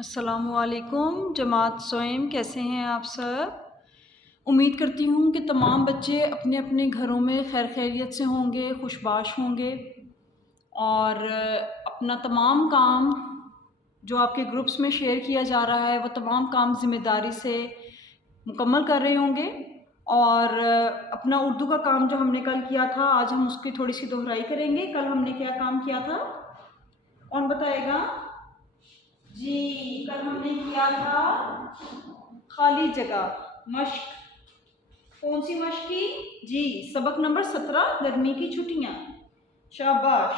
अस्सलामुअलैकुम जमात सोएम, कैसे हैं आप सब। उम्मीद करती हूँ कि तमाम बच्चे अपने अपने घरों में खैर खैरियत से होंगे, खुशबाश होंगे और अपना तमाम काम जो आपके ग्रुप्स में शेयर किया जा रहा है वो तमाम काम ज़िम्मेदारी से मुकम्मल कर रहे होंगे। और अपना उर्दू का काम जो हमने कल किया था, आज हम उसकी थोड़ी सी दोहराई करेंगे। कल हमने क्या काम किया था, कौन बताएगा जी। कल हमने किया था खाली जगह मश्क। कौन सी मश्क की जी, सबक नंबर 17 गर्मी की छुट्टियां। शाबाश।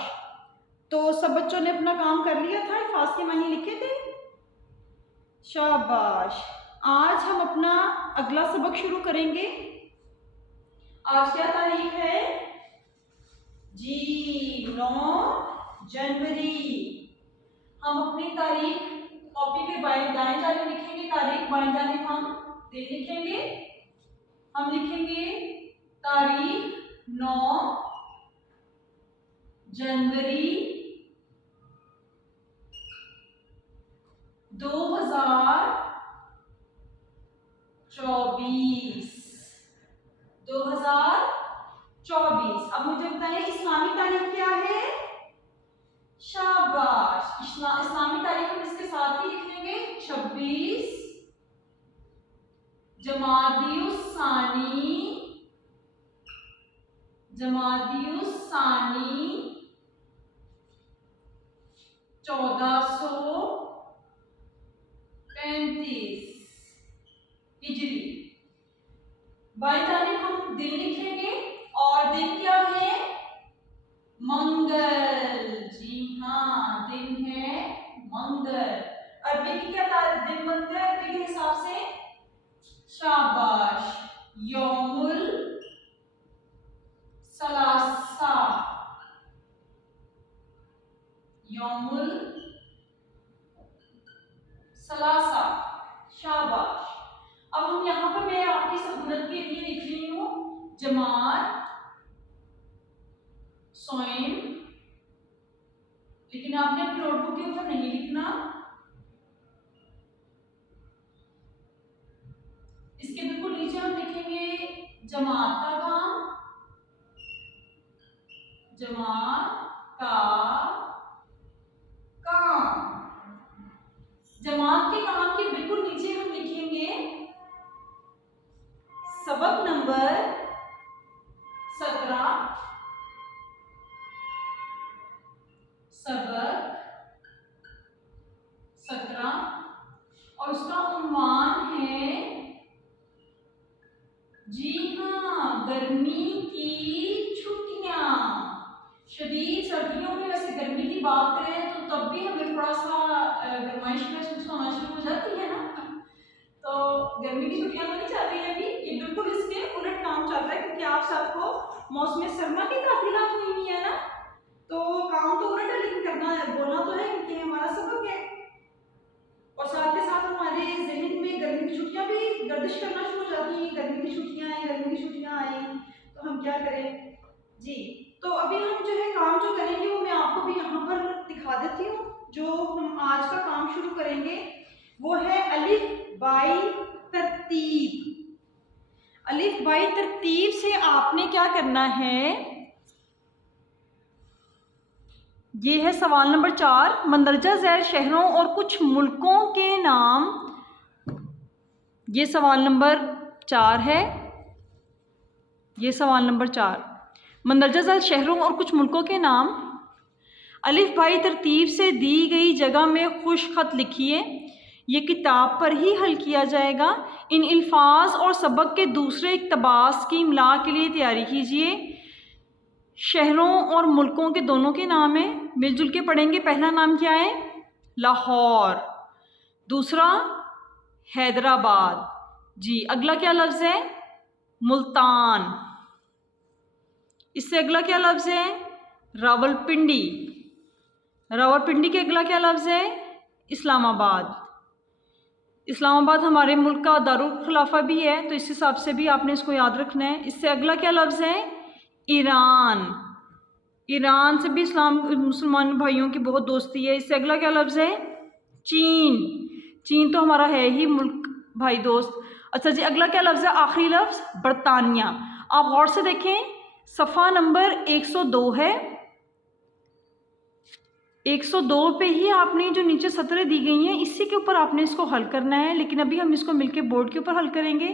तो सब बच्चों ने अपना काम कर लिया था, अल्फाज के मानी लिखे थे। शाबाश। आज हम अपना अगला सबक शुरू करेंगे। आज क्या तारीख है जी, 9 जनवरी। हम अपनी तारीख कॉपी पे दाएं जाने लिखेंगे, तारीख बाएं जाने हम दिन लिखेंगे। हम लिखेंगे तारीख 9 जनवरी 2024। अब मुझे बताइए इस्लामी तारीख क्या है। शाबाश। इस्लामी तारीख हम इसके साथ ही लिख लेंगे 26 जमादियुस्सानी 1435 हिजरी। बाएं जानिब हम दिन लिखेंगे और दिन क्या है, मंगल। जी हाँ, दिन है मंगल। अरबी की क्या दिन बनता है अरबी के हिसाब से। शाबाश, यौमुल सलासा। यौमुल सलासा। शाबाश। अब हम यहाँ पर मैं आपकी सहूलत के लिए लिख रही हूँ जमात सोएम, लेकिन आपने अपनी नोटबुक के ऊपर नहीं लिखना। इसके बिल्कुल नीचे हम लिखेंगे जमात का काम। जमात का काम। जमात के काम के बिल्कुल नीचे हम लिखेंगे सबक नंबर 17। सबक 17 और उसका उन्वान है जी हाँ, गर्मी की छुट्टियां। शदीद सर्दियों में वैसे गर्मी की बात करें तो तब भी हमें थोड़ा सा गर्माइश महसूस होना शुरू हो जाती है ना। तो गर्मी की छुट्टियां तो नहीं चल रही है अभी, ये बिल्कुल इसके उलट काम चल रहा है, क्योंकि आप सबको मौसम सरमा की तातीलात हुई है ना। तो काम तो उलट है, लेकिन करना है, बोलना तो है क्योंकि हमारा सबक है। और साथ के साथ हमारे जहन में गर्मी की छुट्टियां भी गर्दिश करना शुरू हो जाती हैं। गर्मी की छुट्टियां आई, गर्मी की छुट्टियां आई, तो हम क्या करें जी। तो अभी हम जो है काम जो करेंगे वो मैं आपको भी यहाँ पर दिखा देती हूँ। जो हम आज का काम शुरू करेंगे वो है अलिफ बाई तरतीब। अलिफ बाई तरतीब से आपने क्या करना है, ये है सवाल नंबर 4। मंदरजा झैल शहरों और कुछ मुल्कों के नाम। ये सवाल नंबर 4 है। ये सवाल नंबर 4, मंदरजा झैल शहरों और कुछ मुल्कों के नाम अलिफ बाई तरतीब से दी गई जगह में खुश खत लिखिए। ये किताब पर ही हल किया जाएगा। इन अल्फाज और सबक के दूसरे इक्तबास की इमला के लिए तैयारी कीजिए। शहरों और मुल्कों के दोनों के नाम हैं, मिलजुल के पढ़ेंगे। पहला नाम क्या है, लाहौर। दूसरा हैदराबाद जी। अगला क्या लफ्ज़ है, मुल्तान। इससे अगला क्या लफ्ज़ है, रावलपिंडी। रावलपिंडी के अगला क्या लफ्ज़ है, इस्लामाबाद। इस्लामाबाद हमारे मुल्क का दारुल खिलाफा भी है, तो इस हिसाब से भी आपने इसको याद रखना है। इससे अगला क्या लफ्ज़ है, ईरान। ईरान से भी मुसलमान भाइयों की बहुत दोस्ती है। इससे अगला क्या लफ्ज़ है, चीन, चीन तो हमारा है ही मुल्क भाई दोस्त। अच्छा जी, अगला क्या लफ्ज़ है, आखिरी लफ्ज़ बरतानिया। आप गौर से देखें, सफ़ा नंबर 102 है, 102 पे ही आपने जो नीचे सतरें दी गई हैं इसी के ऊपर आपने इसको हल करना है। लेकिन अभी हम इसको मिलके बोर्ड के ऊपर हल करेंगे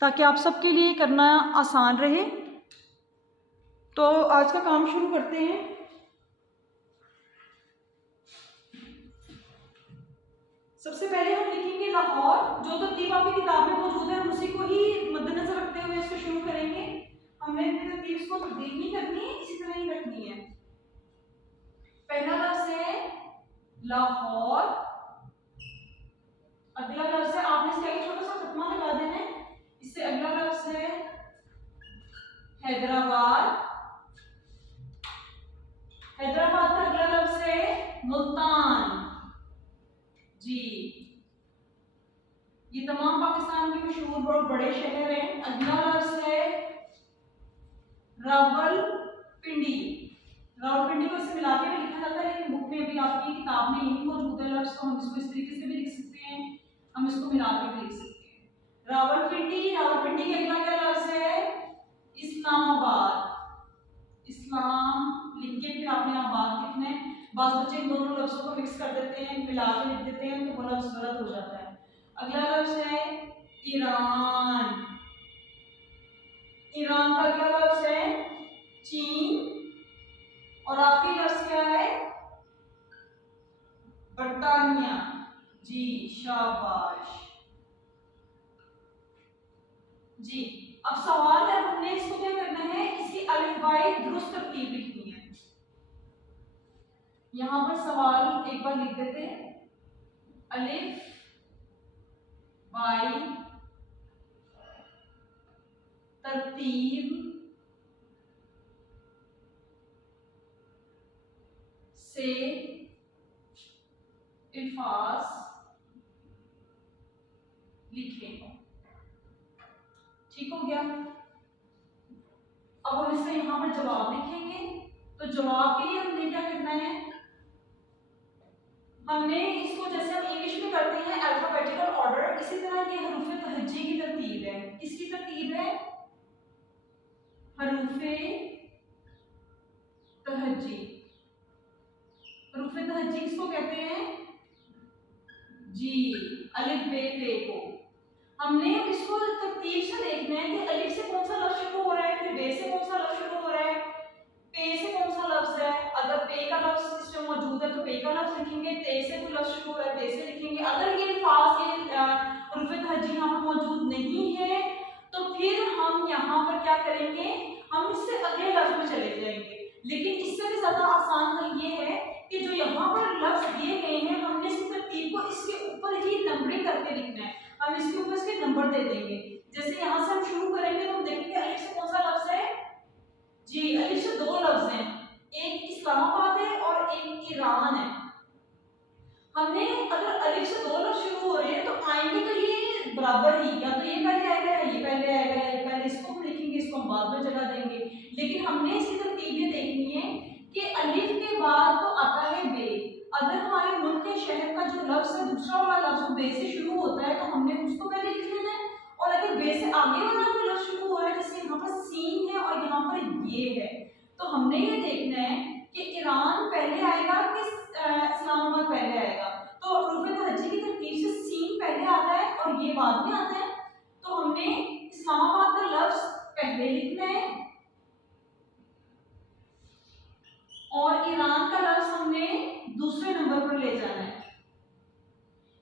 ताकि आप सबके लिए करना आसान रहे। तो आज का काम शुरू करते हैं। सबसे पहले हम लिखेंगे लाहौर, जो तरतीब आपकी किताब में मौजूद है हम उसी को ही मद्देनजर रखते हुए इसको शुरू करेंगे। हमने तरतीब इसको तब्दील नहीं करनी है, इसी तरह ही रखनी है। पहला लफ्ज है लाहौर, अगला लफ्ज है, आपने इसका एक छोटा सा खत्मा लगा देना है। इससे अगला लफ्ज है हैदराबाद, हैदराबाद का अगला लफ्ज है मुल्तान। जी, ये तमाम पाकिस्तान के मशहूर बहुत बड़े शहर हैं। अगला लफ्ज है रावलपिंडी, रावलपिंडी को इससे मिला के भी लिखा जाता है, लेकिन बुक में भी आपकी किताब में यही मौजूद है लफ्ज, तो हम इसको इस तरीके से भी लिख सकते हैं, हम इसको मिला के भी लिख सकते हैं रावलपिंडी। रावलपिंडी के अगला क्या लफ्ज है, इस्लामाबाद, इस्लाम लिख के फिर आपने आबाद लिखना है। बास बच्चे इन दोनों लफ्जों को मिक्स कर देते हैं, मिला के लिख देते हैं, तो वो लफ्ज गलत हो जाता है। अगला लफ्ज है ईरान, ईरान का अगला लफ्ज है चीन, और आखिरी लफ्ज क्या है, बरतानिया। जी शाबाश जी। अब सवाल है, हमने इसको क्या करना है, इसकी अलिफ-बाई दुरुस्त तरतीब लिखनी है। यहां पर सवाल एक बार लिख देते हैं, अलिफ बाई तरतीब से अल्फाज लिखें। ठीक हो गया। अब हम इसका यहां पर जवाब लिखेंगे। तो जवाब के लिए हमने क्या करना है, हमने इसको जैसे हम इंग्लिश में करते हैं अल्फाबेटिकल ऑर्डर, इसी तरह ये हरूफे तहज्जी की तरतीब है। किसकी तरतीब है, हरूफे तहज्जी। हरूफे तहज्जी किसको कहते हैं, जी अलिफ बे पे को। हमने इसको तरतीब से देखना है कि अलिफ से कौन सा लफ्ज शुरू हो रहा है, फिर बे से कौन सा लफ्ज शुरू हो रहा है, पे से कौन सा लफ्ज है। अगर पे का लफ्ज इसमें मौजूद है तो पे का लफ्ज लिखेंगे, ते से कोई लफ्ज शुरू हो रहा है ते से लिखेंगे। अगर ये अल्फाज ये हुरूफ तहज्जी यहाँ पर मौजूद नहीं है तो फिर हम यहाँ पर क्या करेंगे, हम इससे अगले लफ्ज में चले जाएंगे। लेकिन इससे भी ज्यादा आसान हल ये है कि जो यहाँ पर लफ्ज दिए गए हैं हमने इसकी तरतीब को इसके ऊपर ही नंबरिंग करके लिखना है। हम इसके ऊपर इसके नंबर दे देंगे। जैसे यहाँ से हम शुरू करेंगे तो हम देखेंगे अलिफ से कौन सा लफ्ज है, जी अलिफ से दो लफ्ज हैं, एक इस्लामाबाद है और एक ईरान है। हमने अगर अलिफ से दो लफ्ज शुरू हो रहे हैं तो आएंगे तो ये बराबर ही, या तो ये पहले आएगा या ये पहले आएगा, या ये पहले इसको हम लिखेंगे इसको हम बाद में जगह देंगे। लेकिन हमने इसकी तरतीब ये देखनी है कि अलिफ के बाद तो आता है बे। अगर हमारे मुल्क के शहर का जो लफ्ज है दूसरा वाला लफ्ज बे से शुरू होता है तो हमने उसको पहले लिख लेना है, और अगर बे से आगे वाला कोई लफ्ज शुरू हो रहा है जैसे यहाँ पर सीन है और यहाँ पर ये है, तो हमने ये देखना है कि ईरान पहले आएगा कि इस्लामाबाद पहले आएगा। तो हुरूफ तहज्जी की तरतीब से सीन पहले आता है और ये बाद में आता है, तो हमने इस्लामाबाद का लफ्ज पहले लिखना है और ईरान का लफ्ज हमने दूसरे नंबर पर ले जाना है।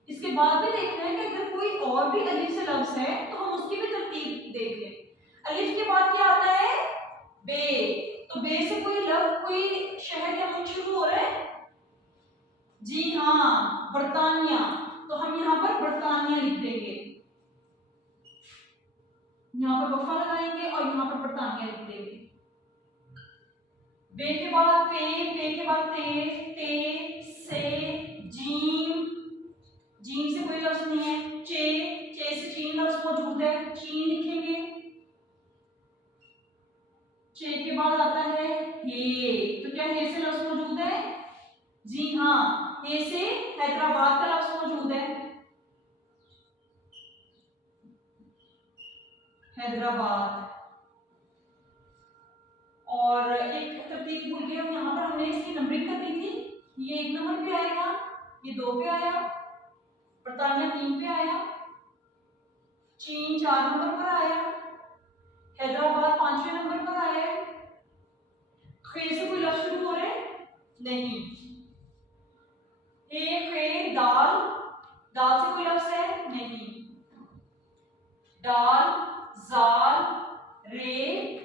इसके बाद भी देखना है कि अगर कोई और भी अलिफ से लफ्ज है तो हम उसकी भी तरतीब देख लें। अलिफ के बाद क्या आता है, बे, तो बे से कोई लफ्ज कोई शहर या मुल्क शुरू हो रहा है, जी हाँ बरतानिया, तो हम यहाँ पर बरतानिया लिख देंगे, यहाँ पर वफा लगाएंगे और यहाँ पर बरतानिया लिख देंगे। बे के बाद पे के बाद ते से जीम, जीम से कोई लफ्ज नहीं है, चे से चीन लफ्ज मौजूद है, चीन लिखेंगे। चे के बाद आता है हे, तो क्या हे से लफ्ज मौजूद है, जी हाँ ए से हैदराबाद का लफ्ज मौजूद है, हैदराबाद। और एक तरतीब भूल गए हम, यहाँ पर हमने इसकी नंबरिंग करनी थी। ये 1 नंबर पे आएगा, ये 2 पे आया, बरतानिया 3 पे आया, चीन 4 नंबर पर आया, हैदराबाद 5वें नंबर पर आया। खे से कोई लफ्ज शुरू हो रहे नहीं, ए खे दाल, दाल से कोई लफ्ज है नहीं, दाल जाल रे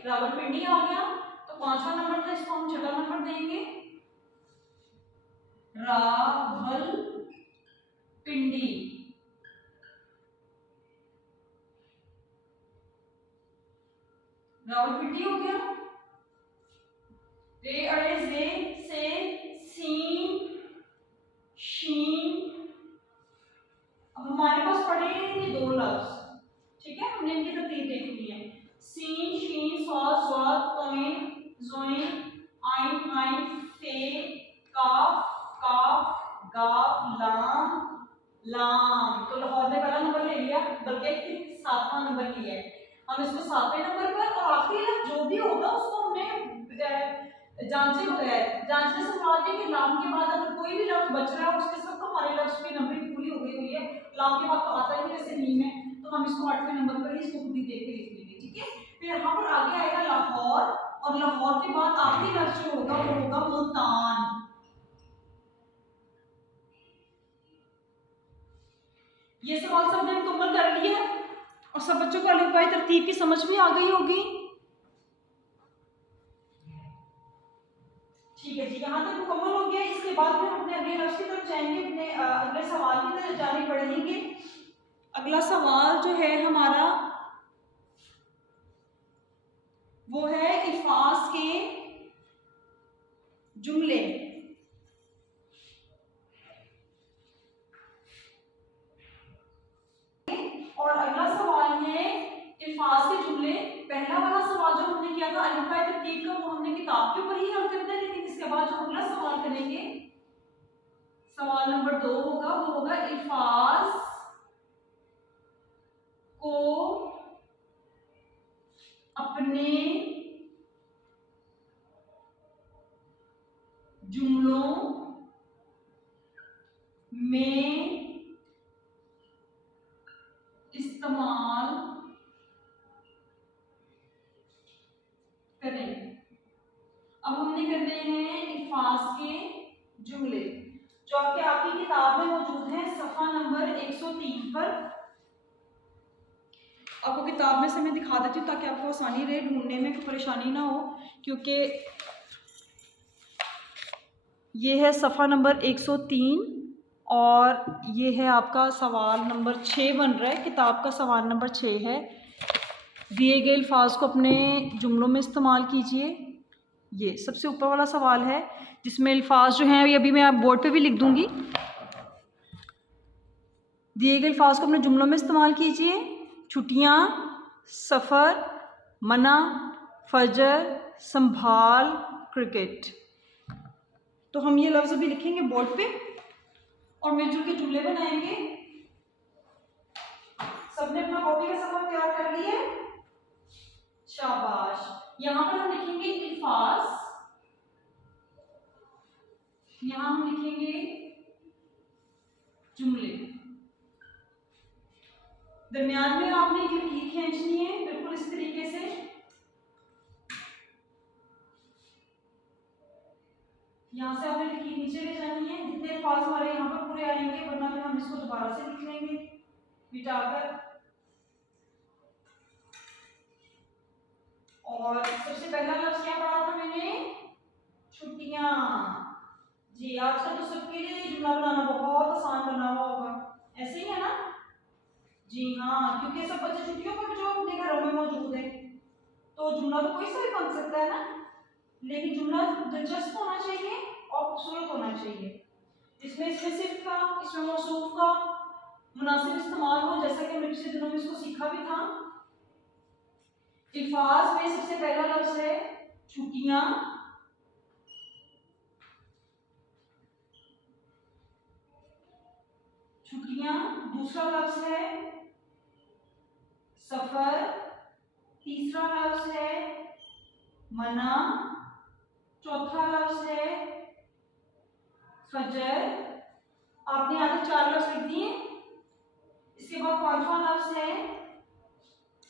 रावलपिंडी आ गया, तो 5वां नंबर था, इसको हम 6वां नंबर देंगे, रावलपिंडी। रावलपिंडी हो गया। रे अड़े जे से सीन शीन। अब हमारे पास पड़े ये 2 लफ्ज, ठीक है, हमने इनकी तरतीब देखनी है। सीन शीन स्वाद स्वाद तोइन जोइन आइन आइन फे काफ काफ गाफ लाम लाम। तो लाहौर ने पहला नंबर ले लिया, बल्कि 7वां नंबर लिया है। हम इसको 7वें नंबर पर, और आखिरी लफ्ज जो भी होगा उसको हमने जांचे बगैर, जांचने से मुराद है कि लाम के बाद अगर कोई भी लफ्ज बच रहा है उसके साथ, तो हमारे लफ्ज की नंबरिंग पूरी हो गई हुई है। लाम के बाद तो आता ही वैसे नीम है, तो हम इसको 8वें नंबर पर ही इसको खुद ही देख के लिख लेंगे, ठीक है। फिर यहाँ पर आगे आएगा लाहौर, और लाहौर के बाद आखिरी लफ्ज जो होगा वो होगा मुल्तान। ये सवाल सबने मुकम्मल कर लिया, और सब बच्चों को अलिफ बाई तरतीब की समझ में आ गई होगी। ठीक है जी, यहाँ तक मुकम्मल हो गया। इसके बाद फिर अपने अगले लफ्ज की तरफ जाएंगे, अपने अगले सवाल की तरफ जाने पढ़ेंगे। अगला सवाल जो है हमारा वो है इल्फाज के जुमले। और अगला सवाल है इल्फाज के जुमले। पहला वाला सवाल जो हमने किया था अलिफ बाई तरतीब का, वो हमने किताब के ऊपर ही हल करना है, लेकिन इसके बाद जो अगला सवाल करेंगे, सवाल नंबर 2 होगा, वो होगा इल्फाज को अपने जुमलों में इस्तेमाल करें। अब हमने करने हैं इल्फाज के जुमले, जो आपकी किताब में मौजूद है सफ़ा नंबर 103 पर। आपको किताब में से मैं दिखा देती हूँ ताकि आपको आसानी रहे, ढूंढने में कोई परेशानी ना हो, क्योंकि ये है सफ़ा नंबर 103 और ये है आपका सवाल नंबर 6 बन रहा है, किताब का सवाल नंबर 6 है। दिए गए अल्फाज को अपने जुमलों में इस्तेमाल कीजिए। ये सबसे ऊपर वाला सवाल है जिसमें अल्फाज जो हैं अभी मैं बोर्ड पे भी लिख दूंगी। दिए गए अल्फाज को अपने जुमलों में इस्तेमाल कीजिए। छुट्टियाँ, सफ़र, मना, फजर, संभाल, क्रिकेट। तो हम ये लफ्ज़ भी लिखेंगे बोर्ड पे और मिलजुल के जुमले बनाएंगे। सबने अपना कॉपी का सफर तैयार कर लिया है? शाबाश। यहाँ पर हम लिखेंगे इल्फाज, यहाँ हम लिखेंगे जुमले। दरमियान में आपने एक लकीर खींचनी है बिल्कुल इस तरीके से। यहाँ से आपने लकीर नीचे ले जानी है, जितने अल्फाज हमारे यहाँ पर पूरे आएंगे, वरना फिर हम इसको दोबारा से लिख लेंगे मिटाकर। और सबसे पहला लफ्ज क्या पढ़ा था मैंने? छुट्टियां। जी आजकल तो सबके लिए जुमला बनाना बहुत आसान बना हुआ होगा, ऐसे ही है ना? जी हाँ, क्योंकि सब बच्चे छुट्टियों पर जो अपने घरों में मौजूद है, तो जुमला तो कोई सा भी बन सकता है ना, लेकिन जुमला दिलचस्प होना चाहिए और खूबसूरत होना चाहिए। इसमें सिर्फ का, इसमें मौसूफ का मुनासिब इस्तेमाल हो, जैसा कि हमने पिछले दिनों में इसको सीखा भी था। इल्फाज में सबसे पहला लफ्ज है छुट्टियां। छुट्टियां। दूसरा लफ्ज है सफर। तीसरा लफ्ज है मना। चौथा लफ्ज है फजर। आपने यहाँ तक 4 लफ्ज लिख दिए। इसके बाद 5वां लफ्ज है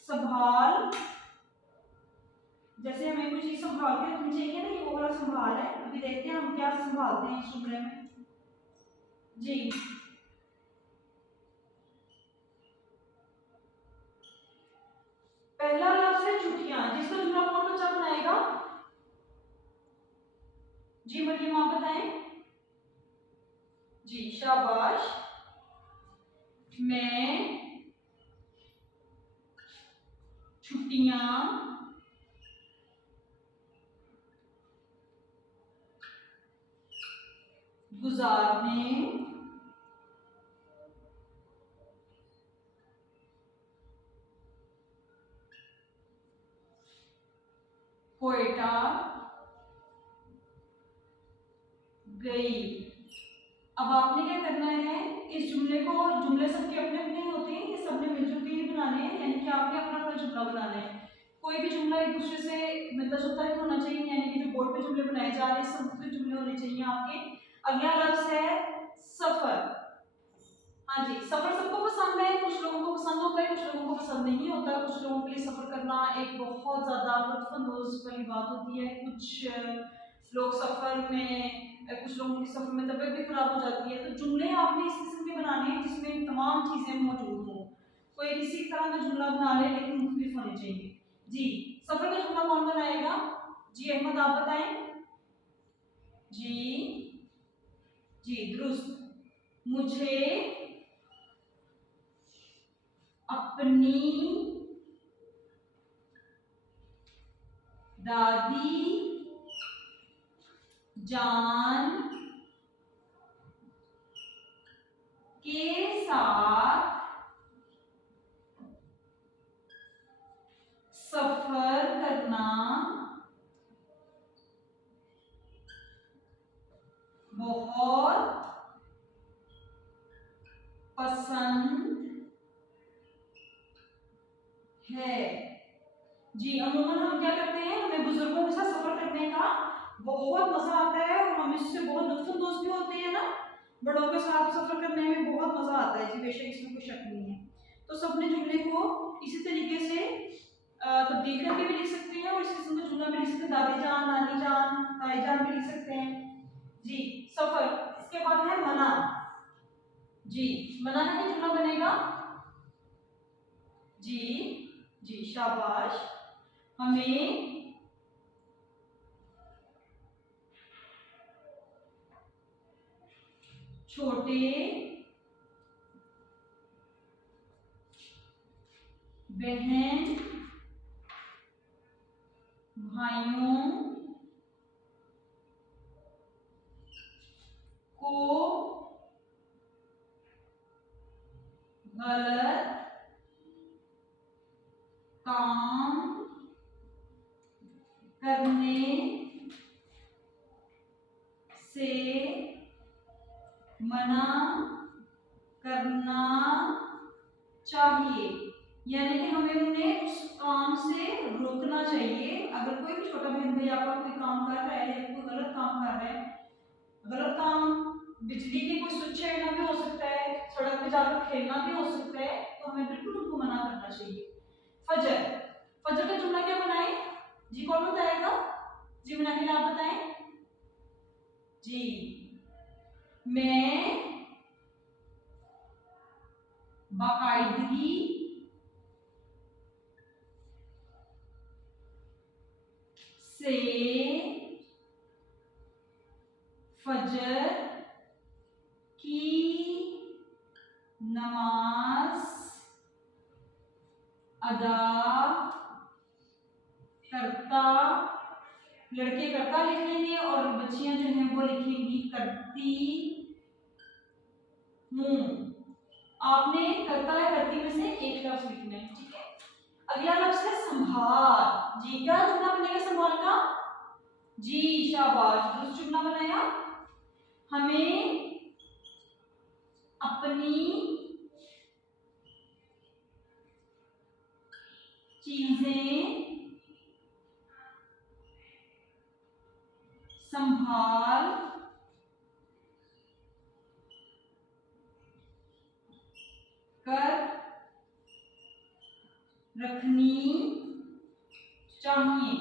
संभाल। जैसे हमें कुछ चीज संभाल के रखनी चाहिए ना, ये वो वाला संभाल है। अभी देखते हैं हम क्या संभालते हैं इस जुमले में। जी पहला लफ्ज है छुट्टियां, जिसका जुमला कौन बच्चा बनाएगा? जी मरियम आप बताएं। जी शाबाश। मैं छुट्टियां गुजारने क्वेटा गई। अब आपने क्या करना है, इस जुमले को, जुमले सबके अपने अपने होते हैं, ये सबने मिलजुल के ही बनाने हैं, यानी कि आपने अपना अपना जुमला बनाना है। कोई भी जुमला एक दूसरे से मिलता जुलता नहीं होना चाहिए, यानी कि जो बोर्ड पे जुमले बनाए जा रहे हैं संस्कृत जुमले होने चाहिए आपके। अगला लफ्ज है सफर। हाँ जी, सफर सबको पसंद है, कुछ लोगों को पसंद होता है, कुछ लोगों को पसंद नहीं होता। कुछ लोगों के लिए सफर करना एक बहुत ज्यादा लुत्फानंदोज वाली बात होती है। कुछ लोग सफर में, कुछ लोगों की सफर में तबीयत भी खराब हो जाती है। तो जुमले आपने इस किस्म के बनाने हैं जिसमें तमाम चीजें मौजूद हो। कोई किसी तरह का जुमला बना ले लेकिन मुख्तलिफ होने चाहिए। जी सफर का जुमला कौन बनाएगा? जी अहमद आप बताएं। जी जी दुरुस्त। मुझे अपनी दादी जान के साथ सफर करना बहुत पसंद है। जी अमूमन हम क्या करते हैं, हमें बुजुर्गों के साथ सफर करने का बहुत मजा आता है और हम इससे बहुत लुत्फानंदोज भी होते हैं ना। बड़ों के साथ सफर करने में बहुत मजा आता है जी, बेशक इसमें कोई शक नहीं है। तो सबने जुमले को इसी तरीके से तब्दील करके भी लिख सकते हैं और इस किस्म का जुमला भी लिख सकते हैं। दादी जान, नानी जान, ताई जान भी लिख सकते हैं। जी सफर। इसके बाद है मना। जी मनाना का जुमला बनेगा जी जी शाबाश। हमें छोटे बहन भाइयों को गलत काम करने से मना करना चाहिए, यानी कि हमें उन्हें उस काम से रोकना चाहिए। अगर कोई भी छोटा बहन भाई आपका कोई काम कर रहा है या कोई गलत काम कर रहा है, गलत काम बिजली की कोई स्विच छेड़ना भी हो सकता है, सड़क पे जाकर खेलना भी हो सकता है, तो हमें बिल्कुल उनको मना करना चाहिए। फजर। फजर का जुमला क्या बनाए? जी कौन बताएगा? जी मुनाहिल आप बताएं। जी मैं बाकायदगी से फजर की नमाज अदा करता। लड़के करता लिख लेंगे और बच्चियां जो हैं वो लिखेंगी करती हूँ। आपने करता है करती में से एक लफ्ज लिखना है, ठीक है। अगला लफ्ज है संभाल। जी क्या जुमला बनेगा संभाल का? जी शाबाश, दुरुस्त जुमला बनाया। हमें अपनी चीजें संभाल कर रखनी चाहिए।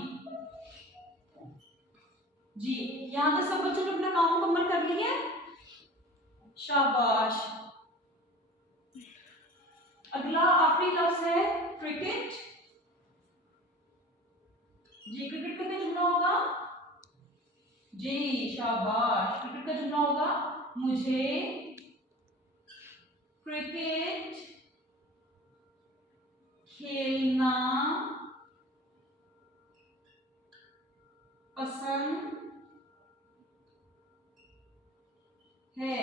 जी, यहां तक सब बच्चों ने अपना काम मुकम्मल कर लिया। शाबाश। अगला आखिरी लफ्ज है क्रिकेट। जी, क्रिकेट का क्या जुमला होगा? जी, शाबाश। क्रिकेट का जुमला होगा मुझे क्रिकेट खेलना पसंद है।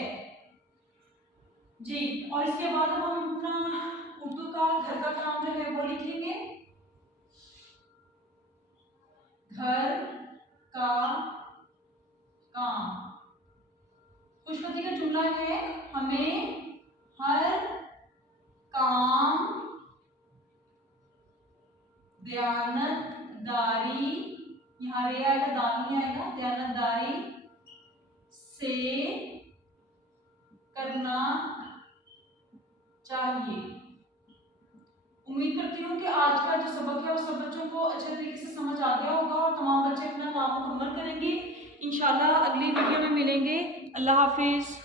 जी, और इसके बाद अब हम अपना उर्दू का घर का काम जो है वो लिखेंगे। घर का काम। खुशखबरी का जुमला है हमें हर काम दयानतदारी, यहाँ रे आएगा, दानी आएगा, दयानतदारी से करना चाहिए। उम्मीद करती हूँ कि आज का जो सबक है वो सब बच्चों को अच्छे तरीके से समझ आ गया होगा और तमाम बच्चे अपना काम मुकम्मल करेंगे। इंशाल्लाह अगली वीडियो में मिलेंगे। अल्लाह हाफिज़।